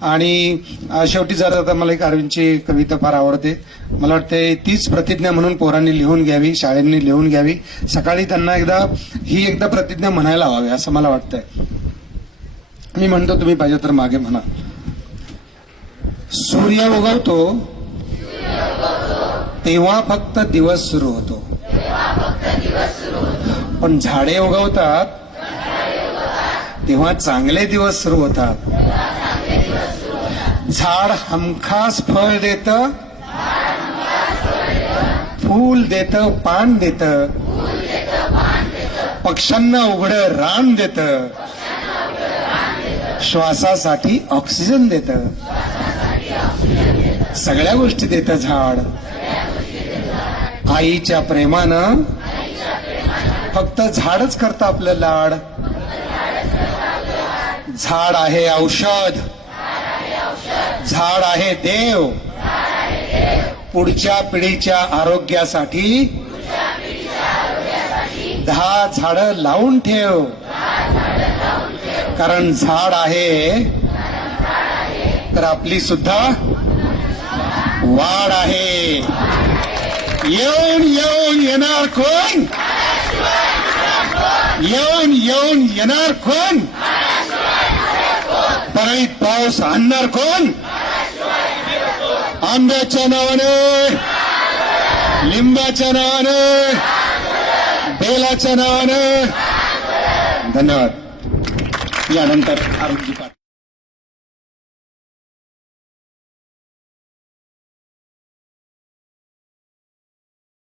आणि शेवटी जर आता मला एक अरविंदची कविता फार आवडते. मला वाटते तीच प्रतिज्ञा म्हणून पोरांनी लिहून घ्यावी, शाळांनी लिहून घ्यावी. सकाळी त्यांना एकदा प्रतिज्ञा म्हणायला हवी असं मला वाटतंय. मी म्हणतो, तुम्ही पाहिजे तर मागे म्हणा. सूर्य उगवतो तेव्हा फक्त दिवस सुरू होतो, पण झाडे उगवतात तेव्हा चांगले दिवस सुरू होतात. झाड हमखास फळ देतं, फूल देतं, पान देतं, पक्ष्यांना उघडं रान देतं, श्वासासाठी ऑक्सिजन देतं, सगळ्या गोष्टी देतं झाड. आईच्या प्रेमानं फक्त झाडच करतं आपलं लाड. झाड आहे औषध, झाड आहे देव. पुढच्या पिढीच्या आरोग्यासाठी 10 झाडं लावून ठेव, कारण झाड आहे तर आपली सुद्धा वाढ आहे. येऊन येऊन येणार कोण, येऊन येऊन येणार कोण, परळीत पाऊस आणणार कोण. आंब्याच्या नावाने, लिंबाच्या नावाने, बेलाच्या नावाने. धन्यवाद. यानंतर आरोग्य